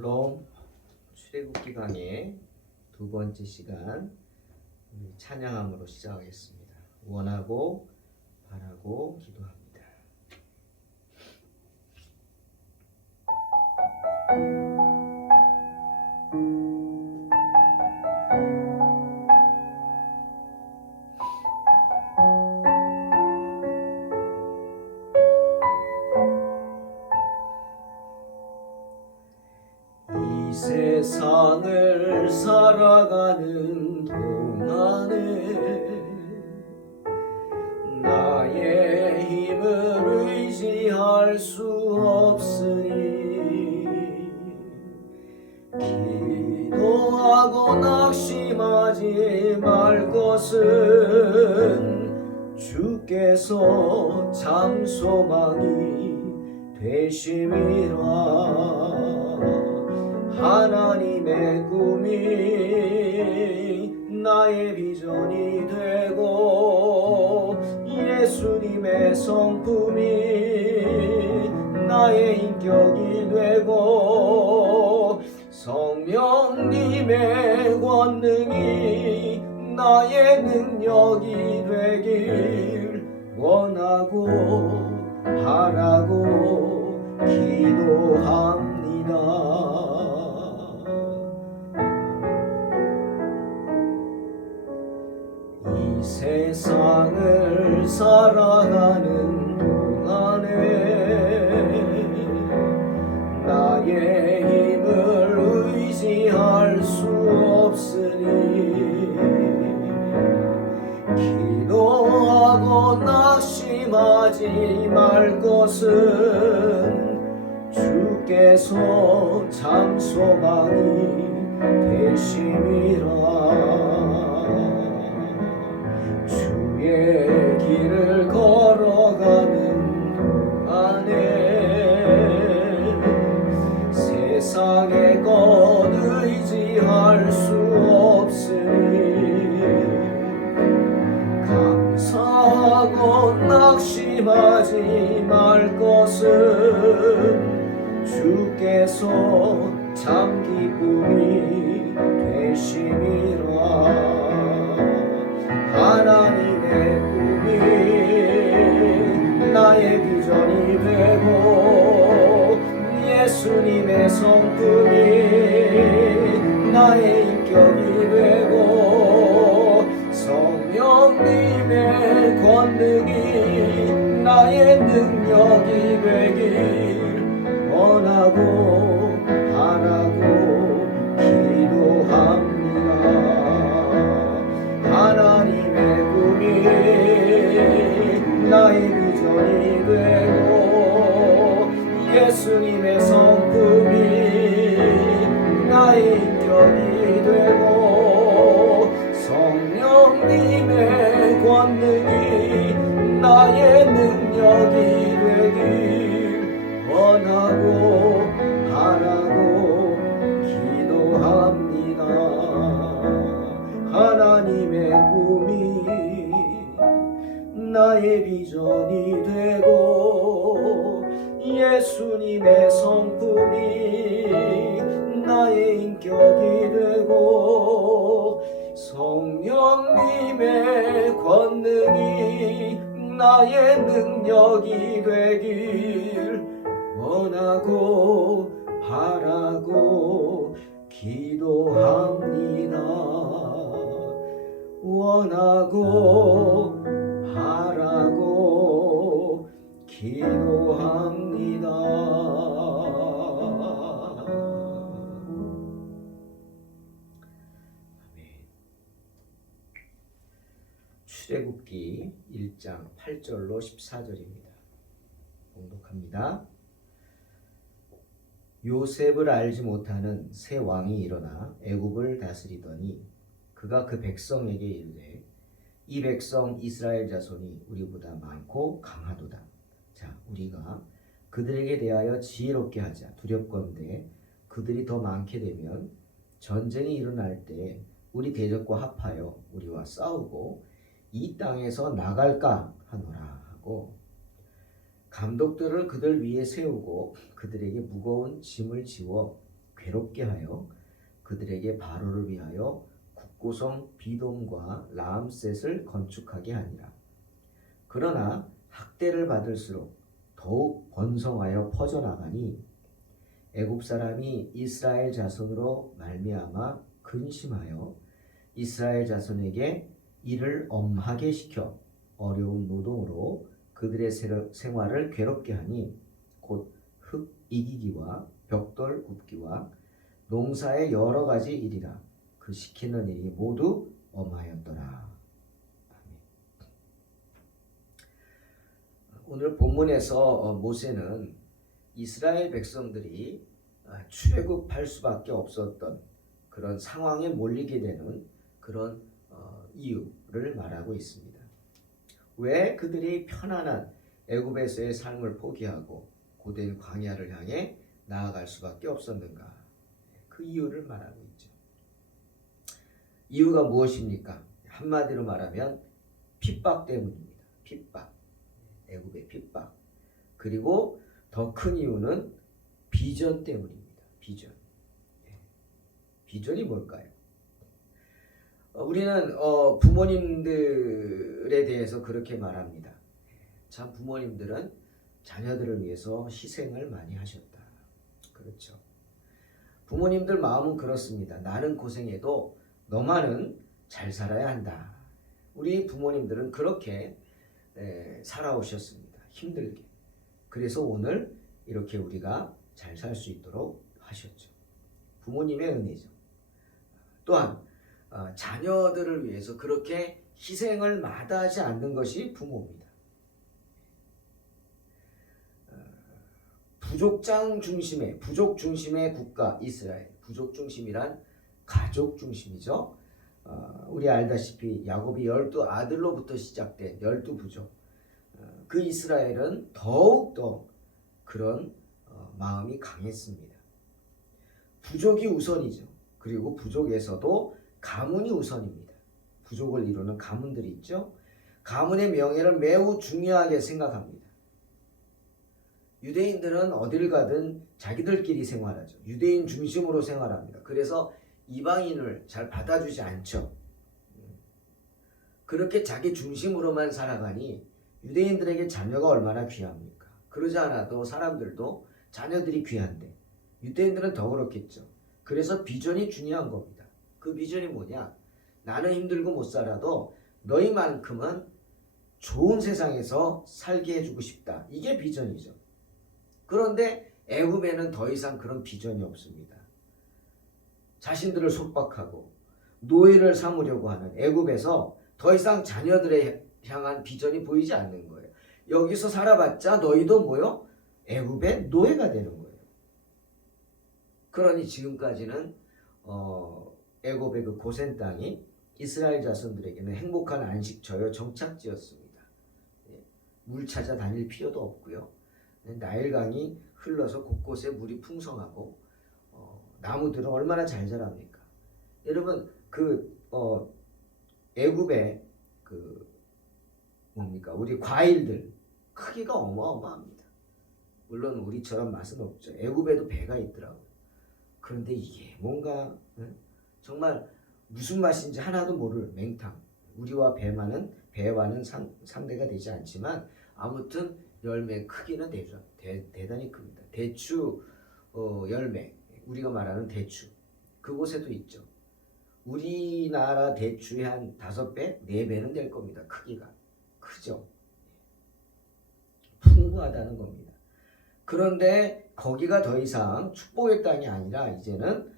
샬롬. 출애굽기 강의 두 번째 시간 찬양함으로 시작하겠습니다. 원하고 바라고 기도합니다. 이 세상을 살아가는 동안에 나의 힘을 의지할 수 없으니 기도하고 낙심하지 말 것은 주께서 참 소망이 되심이라. 하나님의 꿈이 나의 비전이 되고 예수님의 성품이 나의 인격이 되고 성령님의 권능이 나의 능력이 되길 원하고 바라고 기도합니다. 이 세상을 살아가는 동안에 나의 힘을 의지할 수 없으니 기도하고 낙심하지 말 것은 주께서 참 소망이 되심이라. 주의 길을 걸어가는 동안에 세상의 것 의지할 수 없으니 감사하고 낙심하지 말 것은 주께서 참 기쁨이 되심이라. 하나님의 꿈이 나의 비전이 되고 예수님의 성품이 나의 인격이 되고 성령님의 권능이 나의 능력이 되길 원하고 바라고 기도합니다. 하나님의 꿈이 나의 비전이 되고 예수님의 성품이 나의 인격이 되고 성령님의 권능이 나의 능력이 되길 원하고 바라고 기도합니다. 하나님의 꿈이 나의 비전이 되고 예수님의 성품이 나의 인격이 되고 성령님의 권능이 나의 능력이 되길 원하고 바라고 기도합니다. 원하고 바라고 기도합니다. 아멘. 출애굽기 1장 8절로 14절입니다. 봉독합니다. 요셉을 알지 못하는 새 왕이 일어나 애굽을 다스리더니 그가 그 백성에게 이르되 이 백성 이스라엘 자손이 우리보다 많고 강하도다. 자, 우리가 그들에게 대하여 지혜롭게 하자. 두렵건대 그들이 더 많게 되면 전쟁이 일어날 때 우리 대적과 합하여 우리와 싸우고 이 땅에서 나갈까 하노라 하고 감독들을 그들 위에 세우고 그들에게 무거운 짐을 지워 괴롭게 하여 그들에게 바로를 위하여 국고성 비돔과 라암셋을 건축하게 하니라. 그러나 학대를 받을수록 더욱 번성하여 퍼져나가니 애굽 사람이 이스라엘 자손으로 말미암아 근심하여 이스라엘 자손에게 일을 엄하게 시켜 어려운 노동으로 그들의 생활을 괴롭게 하니 곧 흙 이기기와 벽돌 굽기와 농사의 여러 가지 일이라. 그 시키는 일이 모두 엄하였더라. 오늘 본문에서 모세는 이스라엘 백성들이 출애굽할 수밖에 없었던 그런 상황에 몰리게 되는 그런 이유를 말하고 있습니다. 왜 그들이 편안한 애굽에서의 삶을 포기하고 고된 광야를 향해 나아갈 수밖에 없었는가? 그 이유를 말하고 있죠. 이유가 무엇입니까? 한마디로 말하면 핍박 때문입니다. 핍박. 애굽의 핍박. 그리고 더 큰 이유는 비전 때문입니다. 비전. 비전이 뭘까요? 우리는 부모님들에 대해서 그렇게 말합니다. 참 부모님들은 자녀들을 위해서 희생을 많이 하셨다. 그렇죠. 부모님들 마음은 그렇습니다. 나는 고생해도 너만은 잘 살아야 한다. 우리 부모님들은 그렇게 살아오셨습니다. 힘들게. 그래서 오늘 이렇게 우리가 잘 살 수 있도록 하셨죠. 부모님의 은혜죠. 또한 자녀들을 위해서 그렇게 희생을 마다하지 않는 것이 부모입니다. 부족 중심의 국가 이스라엘. 부족 중심이란 가족 중심이죠. 우리 알다시피 야곱이 12아들로부터 시작된 12부족. 그 이스라엘은 더욱더 그런 마음이 강했습니다. 부족이 우선이죠. 그리고 부족에서도 가문이 우선입니다. 부족을 이루는 가문들이 있죠. 가문의 명예를 매우 중요하게 생각합니다. 유대인들은 어딜 가든 자기들끼리 생활하죠. 유대인 중심으로 생활합니다. 그래서 이방인을 잘 받아주지 않죠. 그렇게 자기 중심으로만 살아가니 유대인들에게 자녀가 얼마나 귀합니까? 그러지 않아도 사람들도 자녀들이 귀한데 유대인들은 더 그렇겠죠. 그래서 비전이 중요한 겁니다. 그 비전이 뭐냐? 나는 힘들고 못 살아도 너희만큼은 좋은 세상에서 살게 해주고 싶다. 이게 비전이죠. 그런데 애굽에는 더 이상 그런 비전이 없습니다. 자신들을 속박하고 노예를 삼으려고 하는 애굽에서 더 이상 자녀들에 향한 비전이 보이지 않는 거예요. 여기서 살아봤자 너희도 뭐요? 애굽의 노예가 되는 거예요. 그러니 지금까지는 애굽의 그 고센 땅이 이스라엘 자손들에게는 행복한 안식처요 정착지였습니다. 물 찾아 다닐 필요도 없고요. 나일강이 흘러서 곳곳에 물이 풍성하고 나무들은 얼마나 잘 자랍니까? 여러분 애굽의 우리 과일들 크기가 어마어마합니다. 물론 우리처럼 맛은 없죠. 애굽에도 배가 있더라고요. 그런데 이게 뭔가 정말 무슨 맛인지 하나도 모를 맹탕. 우리와 배와는 상대가 되지 않지만 아무튼 열매 크기는 대단히 큽니다. 대추 열매, 우리가 말하는 대추, 그곳에도 있죠. 우리나라 대추의 한 5배, 4배는 될 겁니다. 크기가 크죠. 풍부하다는 겁니다. 그런데 거기가 더 이상 축복의 땅이 아니라 이제는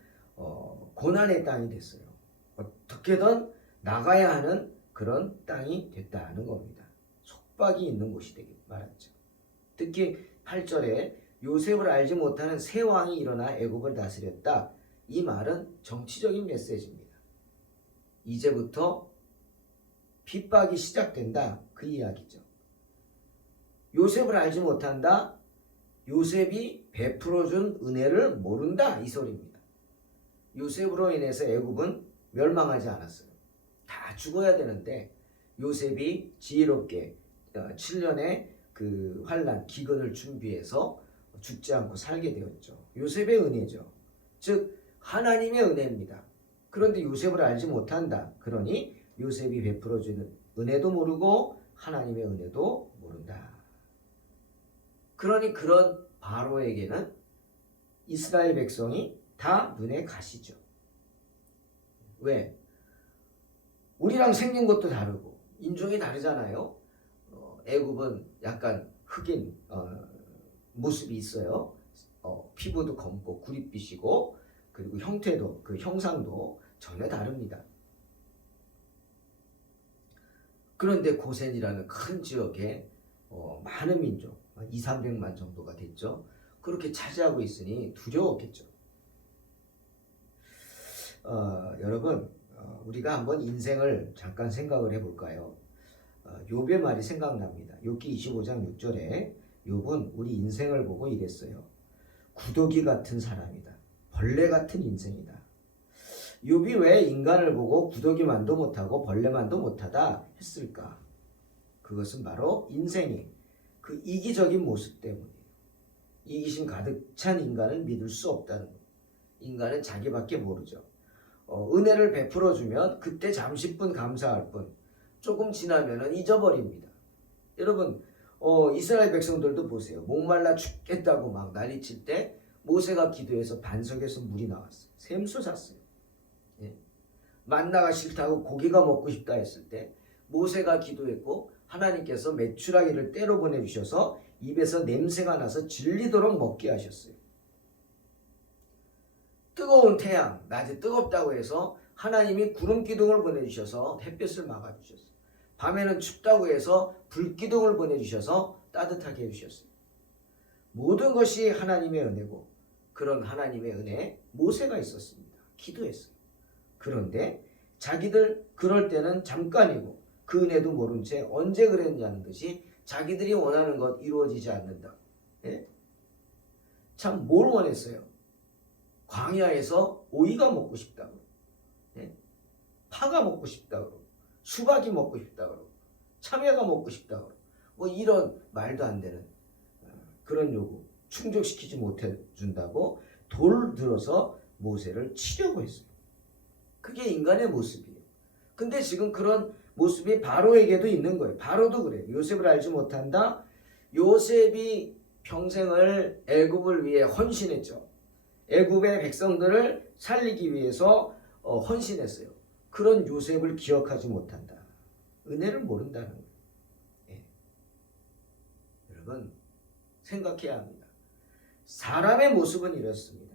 고난의 땅이 됐어요. 어떻게든 나가야 하는 그런 땅이 됐다는 겁니다. 속박이 있는 곳이 되게 말았죠. 특히 8절에 요셉을 알지 못하는 새 왕이 일어나 애굽을 다스렸다. 이 말은 정치적인 메시지입니다. 이제부터 핍박이 시작된다. 그 이야기죠. 요셉을 알지 못한다. 요셉이 베풀어준 은혜를 모른다. 이 소리입니다. 요셉으로 인해서 애굽은 멸망하지 않았어요. 다 죽어야 되는데 요셉이 지혜롭게 7년의 그 환난, 기근을 준비해서 죽지 않고 살게 되었죠. 요셉의 은혜죠. 즉 하나님의 은혜입니다. 그런데 요셉을 알지 못한다. 그러니 요셉이 베풀어주는 은혜도 모르고 하나님의 은혜도 모른다. 그러니 그런 바로에게는 이스라엘 백성이 다 눈에 가시죠. 왜? 우리랑 생긴 것도 다르고 인종이 다르잖아요. 애굽은 약간 흑인 모습이 있어요. 피부도 검고 구릿빛이고 그리고 형태도 그 형상도 전혀 다릅니다. 그런데 고센이라는 큰 지역에 많은 민족, 200~300만 정도가 됐죠. 그렇게 차지하고 있으니 두려웠겠죠. 여러분, 우리가 한번 인생을 잠깐 생각을 해볼까요? 욥의 말이 생각납니다. 욥기 25장 6절에 욥은 우리 인생을 보고 이랬어요. 구더기 같은 사람이다. 벌레 같은 인생이다. 욥이 왜 인간을 보고 구더기만도 못하고 벌레만도 못하다 했을까? 그것은 바로 인생이 그 이기적인 모습 때문이에요. 이기심 가득 찬 인간을 믿을 수 없다는 거예요. 인간은 자기밖에 모르죠. 은혜를 베풀어주면 그때 잠시뿐 감사할 뿐 조금 지나면 잊어버립니다. 여러분 이스라엘 백성들도 보세요. 목말라 죽겠다고 막 난리칠 때 모세가 기도해서 반석에서 물이 나왔어요. 샘솟았어요. 예. 만나가 싫다고 고기가 먹고 싶다 했을 때 모세가 기도했고 하나님께서 메추라기를 때려 보내주셔서 입에서 냄새가 나서 질리도록 먹게 하셨어요. 뜨거운 태양, 낮에 뜨겁다고 해서 하나님이 구름 기둥을 보내주셔서 햇볕을 막아주셨어요. 밤에는 춥다고 해서 불 기둥을 보내주셔서 따뜻하게 해주셨어요. 모든 것이 하나님의 은혜고 그런 하나님의 은혜에 모세가 있었습니다. 기도했어요. 그런데 자기들 그럴 때는 잠깐이고 그 은혜도 모른 채 언제 그랬냐는 듯이 자기들이 원하는 것 이루어지지 않는다. 예? 참 뭘 원했어요? 광야에서 오이가 먹고 싶다고, 예? 파가 먹고 싶다고, 수박이 먹고 싶다고, 참외가 먹고 싶다고, 뭐 이런 말도 안 되는 그런 요구 충족시키지 못해 준다고 돌 들어서 모세를 치려고 했어요. 그게 인간의 모습이에요. 근데 지금 그런 모습이 바로에게도 있는 거예요. 바로도 그래요. 요셉을 알지 못한다. 요셉이 평생을 애굽을 위해 헌신했죠. 애굽의 백성들을 살리기 위해서 헌신했어요. 그런 요셉을 기억하지 못한다. 은혜를 모른다는 거예요. 예. 여러분 생각해야 합니다. 사람의 모습은 이렇습니다.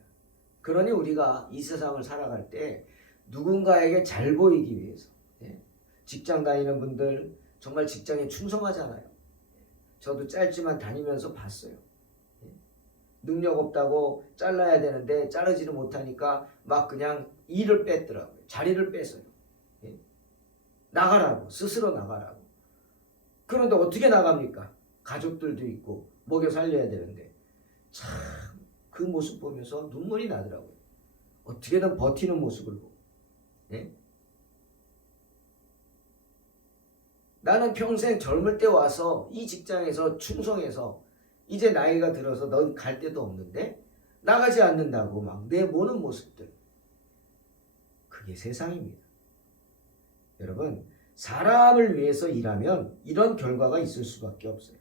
그러니 우리가 이 세상을 살아갈 때 누군가에게 잘 보이기 위해서, 예. 직장 다니는 분들 정말 직장에 충성하잖아요. 저도 짧지만 다니면서 봤어요. 능력 없다고 잘라야 되는데 자르지를 못하니까 막 그냥 일을 뺐더라고요. 자리를 뺐어요. 나가라고, 스스로 나가라고. 그런데 어떻게 나갑니까? 가족들도 있고 먹여 살려야 되는데 참 그 모습 보면서 눈물이 나더라고요. 어떻게든 버티는 모습을 보고. 예? 나는 평생 젊을 때 와서 이 직장에서 충성해서 이제 나이가 들어서 넌 갈 데도 없는데 나가지 않는다고 막 내모는 모습들. 그게 세상입니다. 여러분 사람을 위해서 일하면 이런 결과가 있을 수밖에 없어요.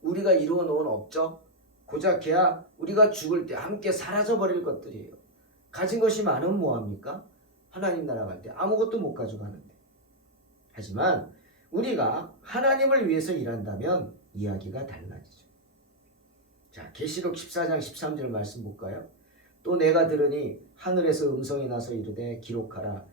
우리가 이루어 놓은 업적 고작해야 우리가 죽을 때 함께 사라져버릴 것들이에요. 가진 것이 많으면 뭐합니까? 하나님 나라 갈 때 아무것도 못 가져가는데. 하지만 우리가 하나님을 위해서 일한다면 이야기가 달라지죠. 자, 계시록 14장 13절 말씀 볼까요? 또 내가 들으니 하늘에서 음성이 나서 이르되 기록하라.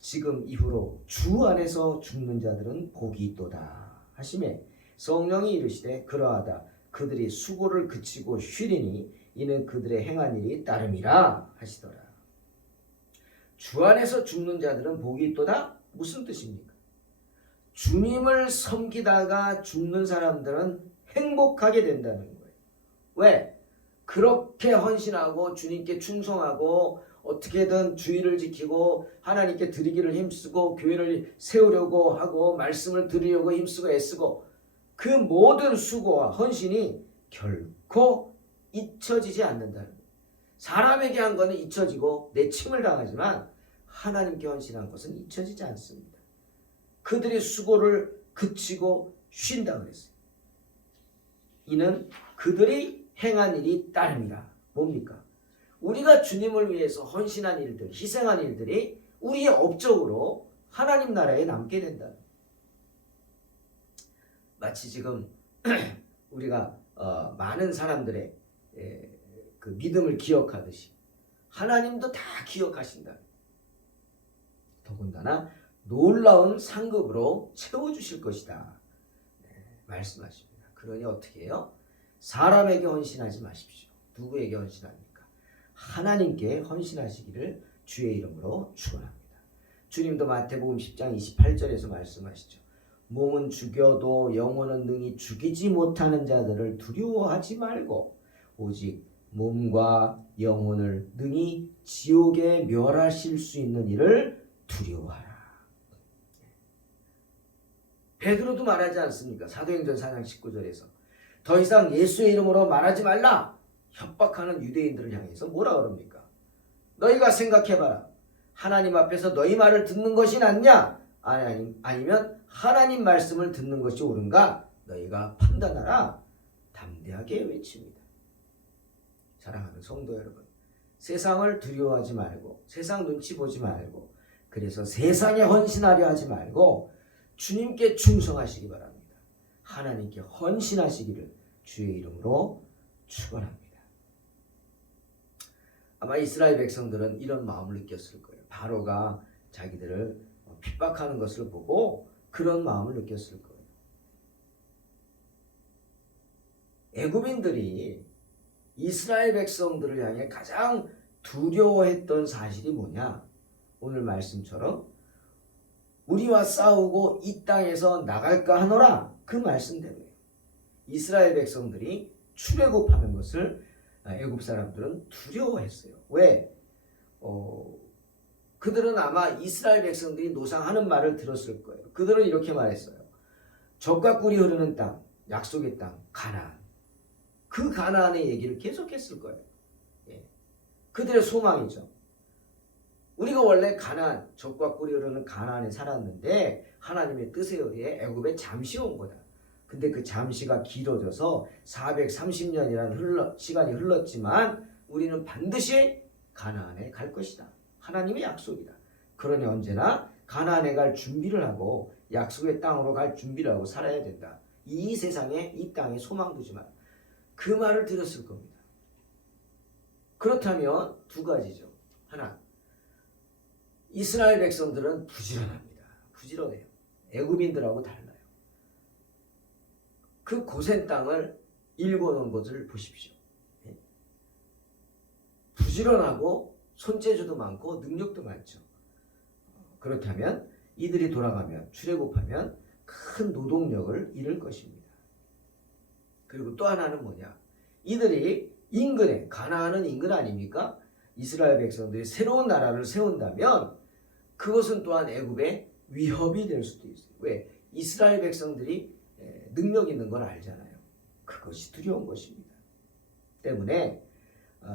지금 이후로 주 안에서 죽는 자들은 복이 있도다 하시매 성령이 이르시되 그러하다. 그들이 수고를 그치고 쉬리니 이는 그들의 행한 일이 따름이라 하시더라. 주 안에서 죽는 자들은 복이 있도다? 무슨 뜻입니까? 주님을 섬기다가 죽는 사람들은 행복하게 된다는 거예요. 왜? 그렇게 헌신하고 주님께 충성하고 어떻게든 주의를 지키고 하나님께 드리기를 힘쓰고 교회를 세우려고 하고 말씀을 들으려고 힘쓰고 애쓰고 그 모든 수고와 헌신이 결코 잊혀지지 않는다는 거예요. 사람에게 한 것은 잊혀지고 내침을 당하지만 하나님께 헌신한 것은 잊혀지지 않습니다. 그들의 수고를 그치고 쉰다 그랬어요. 이는 그들이 행한 일이 따름이라. 뭡니까? 우리가 주님을 위해서 헌신한 일들, 희생한 일들이 우리의 업적으로 하나님 나라에 남게 된다. 마치 지금 우리가 많은 사람들의 그 믿음을 기억하듯이 하나님도 다 기억하신다. 더군다나 놀라운 상급으로 채워주실 것이다. 말씀하십니다. 그러니 어떻게 해요? 사람에게 헌신하지 마십시오. 누구에게 헌신합니까? 하나님께 헌신하시기를 주의 이름으로 축원합니다. 주님도 마태복음 10장 28절에서 말씀하시죠. 몸은 죽여도 영혼은 능히 죽이지 못하는 자들을 두려워하지 말고 오직 몸과 영혼을 능히 지옥에 멸하실 수 있는 이를 두려워하라. 베드로도 말하지 않습니까? 사도행전 4장 19절에서 더 이상 예수의 이름으로 말하지 말라. 협박하는 유대인들을 향해서 뭐라 그럽니까? 너희가 생각해봐라. 하나님 앞에서 너희 말을 듣는 것이 낫냐? 아니면 하나님 말씀을 듣는 것이 옳은가? 너희가 판단하라. 담대하게 외칩니다. 사랑하는 성도 여러분, 세상을 두려워하지 말고 세상 눈치 보지 말고 그래서 세상에 헌신하려 하지 말고 주님께 충성하시기 바랍니다. 하나님께 헌신하시기를 주의 이름으로 축원합니다. 아마 이스라엘 백성들은 이런 마음을 느꼈을 거예요. 바로가 자기들을 핍박하는 것을 보고 그런 마음을 느꼈을 거예요. 애굽인들이 이스라엘 백성들을 향해 가장 두려워했던 사실이 뭐냐? 오늘 말씀처럼 우리와 싸우고 이 땅에서 나갈까 하노라, 그 말씀대로예요. 이스라엘 백성들이 출애굽하는 것을 애굽 사람들은 두려워했어요. 왜? 그들은 아마 이스라엘 백성들이 노상하는 말을 들었을 거예요. 그들은 이렇게 말했어요. 젖과 꿀이 흐르는 땅, 약속의 땅, 가나안. 그 가나안의 얘기를 계속했을 거예요. 그들의 소망이죠. 우리가 원래 가나안, 젖과 꿀이 흐르는 가나안에 살았는데 하나님의 뜻에 의해 애굽에 잠시 온 거다. 근데 그 잠시가 길어져서 430년이라는 시간이 흘렀지만 우리는 반드시 가나안에 갈 것이다. 하나님의 약속이다. 그러니 언제나 가나안에 갈 준비를 하고 약속의 땅으로 갈 준비를 하고 살아야 된다. 이 세상에 이 땅에 소망 두지 마라. 그 말을 들었을 겁니다. 그렇다면 두 가지죠. 하나, 이스라엘 백성들은 부지런합니다. 부지런해요. 애굽인들하고 달라요. 그 고센 땅을 일궈놓은 것을 보십시오. 부지런하고 손재주도 많고 능력도 많죠. 그렇다면 이들이 돌아가면 출애굽하면 큰 노동력을 잃을 것입니다. 그리고 또 하나는 뭐냐? 이들이 인근에, 가나안은 인근 아닙니까? 이스라엘 백성들이 새로운 나라를 세운다면 그것은 또한 애굽의 위협이 될 수도 있어요. 왜? 이스라엘 백성들이 능력 있는 걸 알잖아요. 그것이 두려운 것입니다. 때문에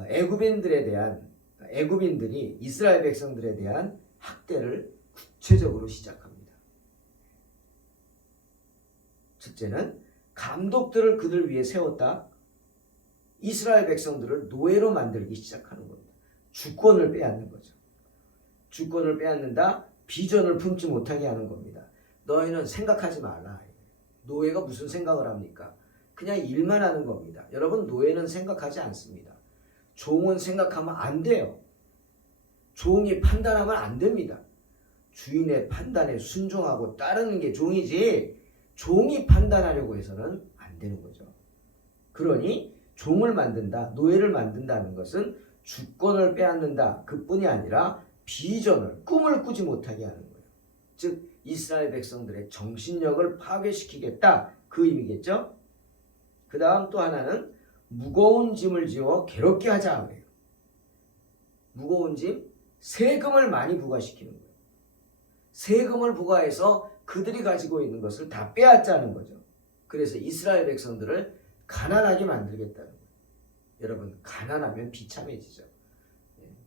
애굽인들이 이스라엘 백성들에 대한 학대를 구체적으로 시작합니다. 첫째는 감독들을 그들 위해 세웠다. 이스라엘 백성들을 노예로 만들기 시작하는 겁니다. 주권을 빼앗는 거죠. 주권을 빼앗는다. 비전을 품지 못하게 하는 겁니다. 너희는 생각하지 말라. 노예가 무슨 생각을 합니까? 그냥 일만 하는 겁니다. 여러분, 노예는 생각하지 않습니다. 종은 생각하면 안 돼요. 종이 판단하면 안 됩니다. 주인의 판단에 순종하고 따르는 게 종이지 종이 판단하려고 해서는 안 되는 거죠. 그러니 종을 만든다, 노예를 만든다는 것은 주권을 빼앗는다 그뿐이 아니라 비전을, 꿈을 꾸지 못하게 하는 거예요. 즉 이스라엘 백성들의 정신력을 파괴시키겠다 그 의미겠죠. 그 다음 또 하나는 무거운 짐을 지어 괴롭게 하자 그래요. 무거운 짐, 세금을 많이 부과시키는 거예요. 세금을 부과해서 그들이 가지고 있는 것을 다 빼앗자는 거죠. 그래서 이스라엘 백성들을 가난하게 만들겠다는 거예요. 여러분, 가난하면 비참해지죠.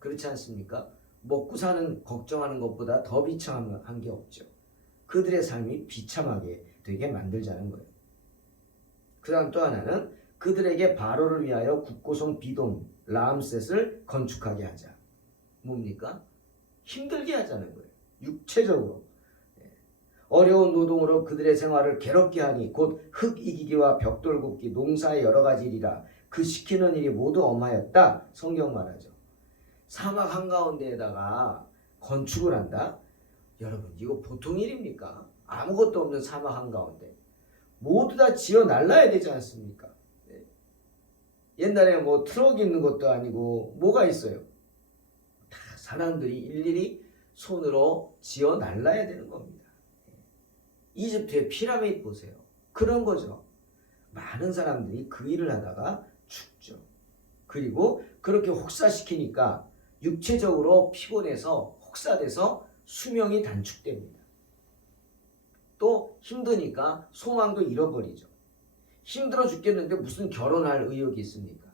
그렇지 않습니까? 먹고 사는 걱정하는 것보다 더 비참한 게 없죠. 그들의 삶이 비참하게 되게 만들자는 거예요. 그 다음 또 하나는 그들에게 바로를 위하여 국고성 비돔 라암셋을 건축하게 하자. 뭡니까? 힘들게 하자는 거예요. 육체적으로. 어려운 노동으로 그들의 생활을 괴롭게 하니 곧 흙 이기기와 벽돌 굽기 농사의 여러 가지 일이라 그 시키는 일이 모두 엄하였다. 성경 말하죠. 사막 한가운데에다가 건축을 한다? 여러분 이거 보통 일입니까? 아무것도 없는 사막 한가운데 모두 다 지어 날라야 되지 않습니까? 네. 옛날에 뭐 트럭이 있는 것도 아니고 뭐가 있어요? 다 사람들이 일일이 손으로 지어 날라야 되는 겁니다. 이집트의 피라미드 보세요. 그런 거죠. 많은 사람들이 그 일을 하다가 죽죠. 그리고 그렇게 혹사시키니까 육체적으로 피곤해서 혹사돼서 수명이 단축됩니다. 또 힘드니까 소망도 잃어버리죠. 힘들어 죽겠는데 무슨 결혼할 의욕이 있습니까?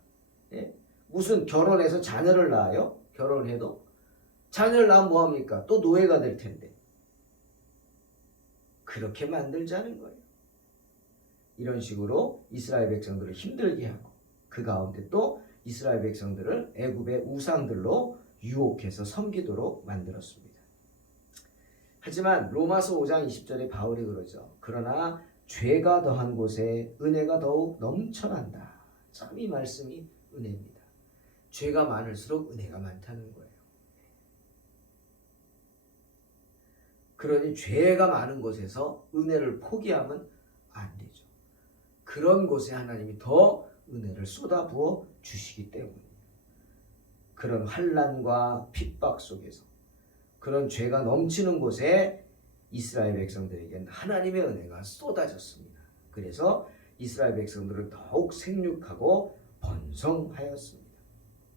예? 무슨 결혼해서 자녀를 낳아요? 결혼해도? 자녀를 낳으면 뭐합니까? 또 노예가 될 텐데. 그렇게 만들자는 거예요. 이런 식으로 이스라엘 백성들을 힘들게 하고 그 가운데 또 이스라엘 백성들을 애굽의 우상들로 유혹해서 섬기도록 만들었습니다. 하지만 로마서 5장 20절에 바울이 그러죠. 그러나 죄가 더한 곳에 은혜가 더욱 넘쳐난다. 참 이 말씀이 은혜입니다. 죄가 많을수록 은혜가 많다는 거예요. 그러니 죄가 많은 곳에서 은혜를 포기하면 안 되죠. 그런 곳에 하나님이 더 은혜를 쏟아부어 주시기 때문이에요. 그런 환난과 핍박 속에서 그런 죄가 넘치는 곳에 이스라엘 백성들에게는 하나님의 은혜가 쏟아졌습니다. 그래서 이스라엘 백성들을 더욱 생육하고 번성하였습니다.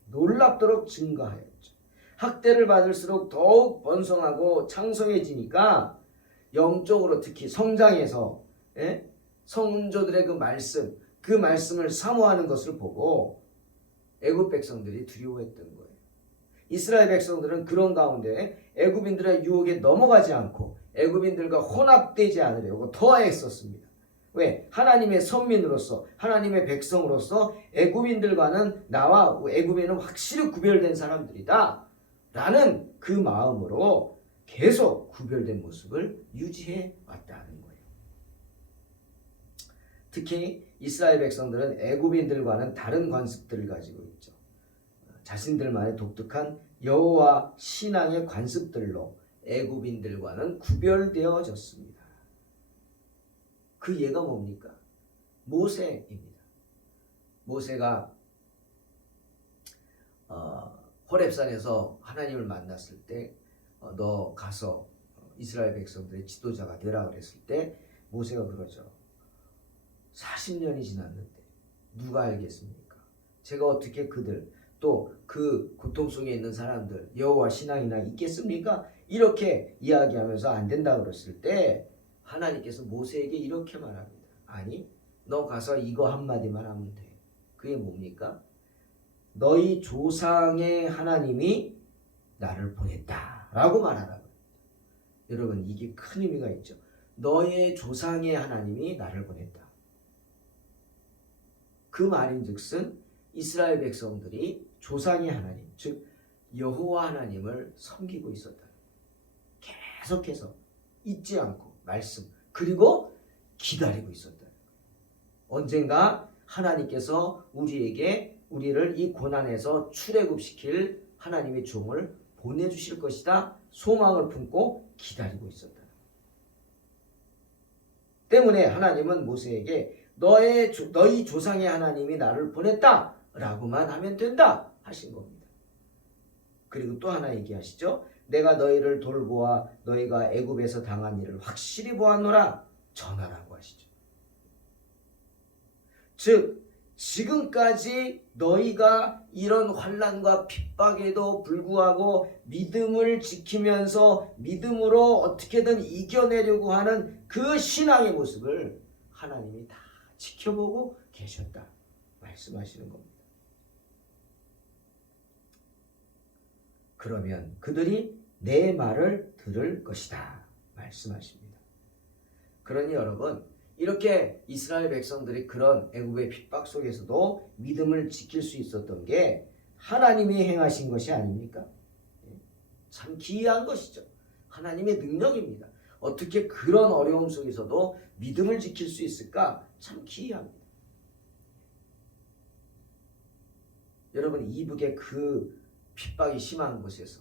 놀랍도록 증가하였죠. 학대를 받을수록 더욱 번성하고 창성해지니까 영적으로 특히 성장해서 성도들의 그 말씀을 사모하는 것을 보고 애굽 백성들이 두려워했던 거예요. 이스라엘 백성들은 그런 가운데 애굽인들의 유혹에 넘어가지 않고 애굽인들과 혼합되지 않으려고 더 애썼습니다. 왜? 하나님의 선민으로서 하나님의 백성으로서 애굽인들과는 나와 애굽인은 확실히 구별된 사람들이다 라는 그 마음으로 계속 구별된 모습을 유지해 왔다는 거예요. 특히 이스라엘 백성들은 애굽인들과는 다른 관습들을 가지고 있죠. 자신들만의 독특한 여호와 신앙의 관습들로 애굽인들과는 구별되어졌습니다. 그 예가 뭡니까? 모세입니다. 모세가 호렙산에서 하나님을 만났을 때 너 가서 이스라엘 백성들의 지도자가 되라 그랬을 때 모세가 그러죠. 40년이 지났는데 누가 알겠습니까? 제가 어떻게 그들 또 그 고통 속에 있는 사람들 여호와 신앙이나 있겠습니까? 이렇게 이야기하면서 안 된다 그랬을 때 하나님께서 모세에게 이렇게 말합니다. 아니 너 가서 이거 한마디만 하면 돼. 그게 뭡니까? 너희 조상의 하나님이 나를 보냈다 라고 말하라고. 여러분 이게 큰 의미가 있죠. 너의 조상의 하나님이 나를 보냈다. 그 말인즉슨 이스라엘 백성들이 조상의 하나님 즉 여호와 하나님을 섬기고 있었다. 계속해서 잊지 않고 말씀 그리고 기다리고 있었다. 언젠가 하나님께서 우리를 이 고난에서 출애굽시킬 하나님의 종을 보내주실 것이다. 소망을 품고 기다리고 있었다. 때문에 하나님은 모세에게 너희 조상의 하나님이 나를 보냈다 라고만 하면 된다 하신 겁니다. 그리고 또 하나 얘기하시죠. 내가 너희를 돌보아 너희가 애굽에서 당한 일을 확실히 보았노라 전하라고 하시죠. 즉 지금까지 너희가 이런 환난과 핍박에도 불구하고 믿음을 지키면서 믿음으로 어떻게든 이겨내려고 하는 그 신앙의 모습을 하나님이 다 지켜보고 계셨다 말씀하시는 겁니다. 그러면 그들이 내 말을 들을 것이다 말씀하십니다. 그러니 여러분, 이렇게 이스라엘 백성들이 그런 애굽의 핍박 속에서도 믿음을 지킬 수 있었던 게 하나님이 행하신 것이 아닙니까? 참 기이한 것이죠. 하나님의 능력입니다. 어떻게 그런 어려움 속에서도 믿음을 지킬 수 있을까? 참 기이합니다. 여러분, 이북의 그 핍박이 심한 곳에서,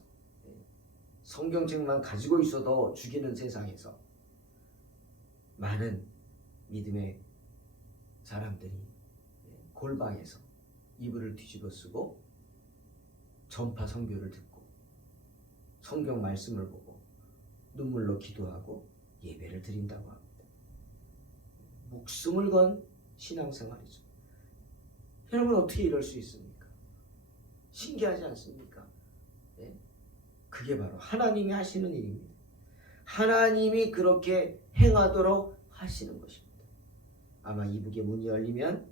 성경책만 가지고 있어도 죽이는 세상에서 많은 믿음의 사람들이 골방에서 이불을 뒤집어 쓰고 전파 선교를 듣고 성경 말씀을 보고 눈물로 기도하고 예배를 드린다고 합니다. 목숨을 건 신앙생활이죠. 여러분, 어떻게 이럴 수 있습니까? 신기하지 않습니까? 네? 그게 바로 하나님이 하시는 일입니다. 하나님이 그렇게 행하도록 하시는 것입니다. 아마 이북의 문이 열리면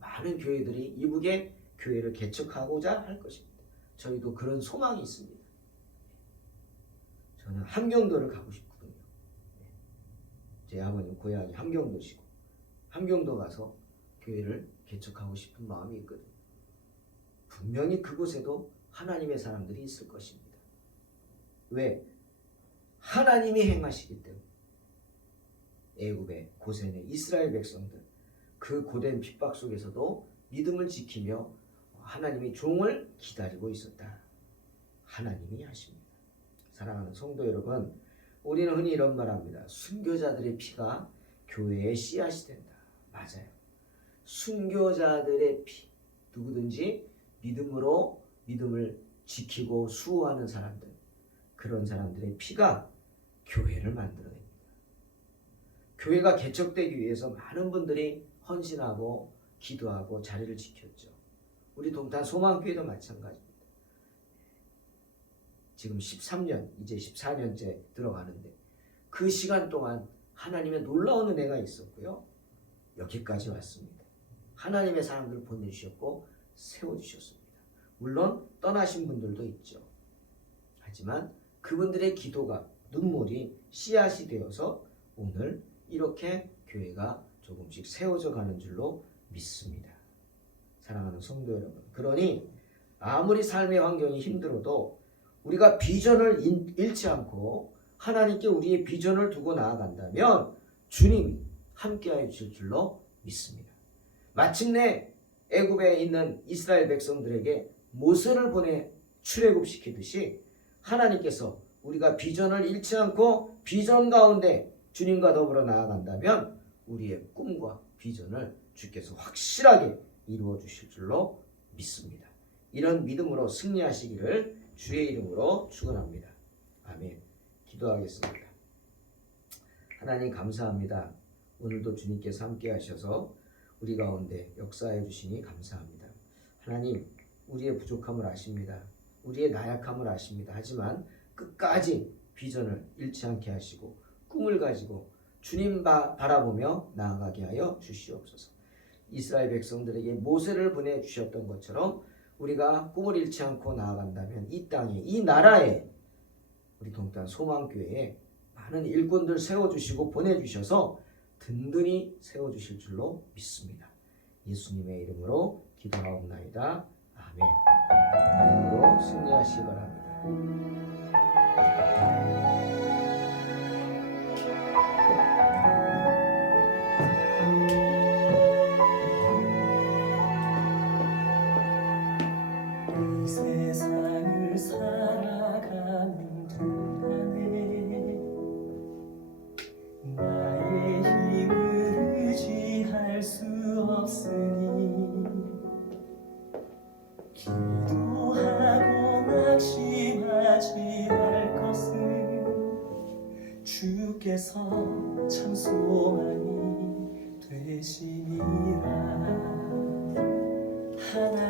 많은 교회들이 이북의 교회를 개척하고자 할 것입니다. 저희도 그런 소망이 있습니다. 저는 함경도를 가고 싶거든요. 제 아버님 고향이 함경도시고 함경도 가서 교회를 개척하고 싶은 마음이 있거든요. 분명히 그곳에도 하나님의 사람들이 있을 것입니다. 왜? 하나님이 행하시기 때문에. 애굽의 고센의 이스라엘 백성들, 그 고된 핍박 속에서도 믿음을 지키며 하나님의 종을 기다리고 있었다. 하나님이 하십니다. 사랑하는 성도 여러분, 우리는 흔히 이런 말합니다. 순교자들의 피가 교회의 씨앗이 된다. 맞아요. 순교자들의 피, 누구든지 믿음으로 믿음을 지키고 수호하는 사람들, 그런 사람들의 피가 교회를 만들어냅니다. 교회가 개척되기 위해서 많은 분들이 헌신하고 기도하고 자리를 지켰죠. 우리 동탄 소망교회도 마찬가지입니다. 지금 13년, 이제 14년째 들어가는데 그 시간 동안 하나님의 놀라운 은혜가 있었고요. 여기까지 왔습니다. 하나님의 사람들을 보내주셨고 세워주셨습니다. 물론 떠나신 분들도 있죠. 하지만 그분들의 기도가, 눈물이 씨앗이 되어서 오늘 이렇게 교회가 조금씩 세워져 가는 줄로 믿습니다. 사랑하는 성도 여러분, 그러니 아무리 삶의 환경이 힘들어도 우리가 비전을 잃지 않고 하나님께 우리의 비전을 두고 나아간다면 주님이 함께하여 주실 줄로 믿습니다. 마침내 애굽에 있는 이스라엘 백성들에게 모세를 보내 출애굽시키듯이 하나님께서 우리가 비전을 잃지 않고 비전 가운데 주님과 더불어 나아간다면 우리의 꿈과 비전을 주께서 확실하게 이루어 주실 줄로 믿습니다. 이런 믿음으로 승리하시기를 주의 이름으로 축원합니다. 아멘. 기도하겠습니다. 하나님 감사합니다. 오늘도 주님께서 함께 하셔서 우리 가운데 역사해 주시니 감사합니다. 하나님, 우리의 부족함을 아십니다. 우리의 나약함을 아십니다. 하지만 끝까지 비전을 잃지 않게 하시고 꿈을 가지고 주님 바라보며 나아가게 하여 주시옵소서. 이스라엘 백성들에게 모세를 보내주셨던 것처럼 우리가 꿈을 잃지 않고 나아간다면 이 땅에, 이 나라에, 우리 동탄 소망교회에 많은 일꾼들 세워주시고 보내주셔서 든든히 세워주실 줄로 믿습니다. 예수님의 이름으로 기도하옵나이다. 아멘. 이름으로 승리하시기 바랍니다. 이 세상을 살아가는 동안에 나의 힘을 의지할 수 없으니 기도하고 낙심하지 말 것은 주께서 참 소망이 되시니라. 하나님